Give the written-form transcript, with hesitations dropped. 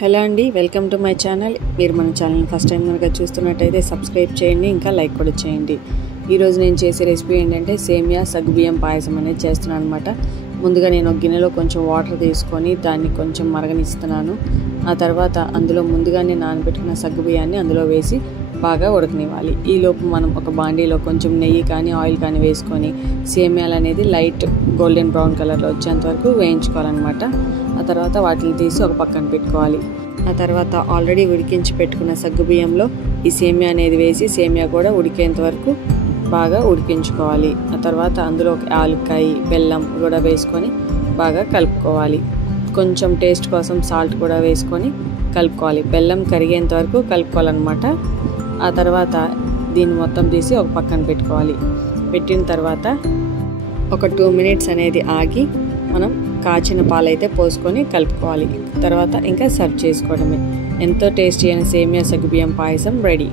Hello అండి, welcome to my channel. మీరు మన ఛానల్ ఫస్ట్ టైం కనుక చూస్తున్నట్టయితే సబ్స్క్రైబ్ చేయండి, ఇంకా లైక్ కూడా చేయండి. ఈరోజు నేను చేసే రెసిపీ ఏంటంటే సేమియా సగ్గుబియ్యం పాయసం అనేది చేస్తున్నాను అనమాట. ముందుగా నేను ఒక గిన్నెలో కొంచెం వాటర్ తీసుకొని దాన్ని కొంచెం మరగనిస్తున్నాను. ఆ తర్వాత అందులో ముందుగానే నానబెట్టుకున్న సగ్గుబియ్యాన్ని అందులో వేసి బాగా ఉడకనివ్వాలి. ఈలోపు మనం ఒక బాండీలో కొంచెం నెయ్యి కానీ ఆయిల్ కానీ వేసుకొని సేమియాలు అనేది లైట్ గోల్డెన్ బ్రౌన్ కలర్లో వచ్చేంత వరకు వేయించుకోవాలన్నమాట. ఆ తర్వాత వాటిని తీసి ఒక పక్కన పెట్టుకోవాలి. ఆ తర్వాత ఆల్రెడీ ఉడికించి పెట్టుకున్న సగ్గుబియ్యంలో ఈ సేమియా అనేది వేసి సేమియా కూడా ఉడికేంత వరకు బాగా ఉడికించుకోవాలి. ఆ తర్వాత అందులో ఒక యాలక్కాయ బెల్లం కూడా వేసుకొని బాగా కలుపుకోవాలి. కొంచెం టేస్ట్ కోసం సాల్ట్ కూడా వేసుకొని కలుపుకోవాలి. బెల్లం కరిగేంత వరకు కలుపుకోవాలన్నమాట. ఆ తర్వాత దీన్ని మొత్తం తీసి ఒక పక్కన పెట్టుకోవాలి. పెట్టిన తర్వాత ఒక 2 మినిట్స్ అనేది ఆగి మనం కాచిన పాలైతే పోసుకొని కలుపుకోవాలి. తర్వాత ఇంకా సర్వ్ చేసుకోవడమే. ఎంతో టేస్టీ అయిన సేమియా సగ్గుబియ్యం పాయసం రెడీ.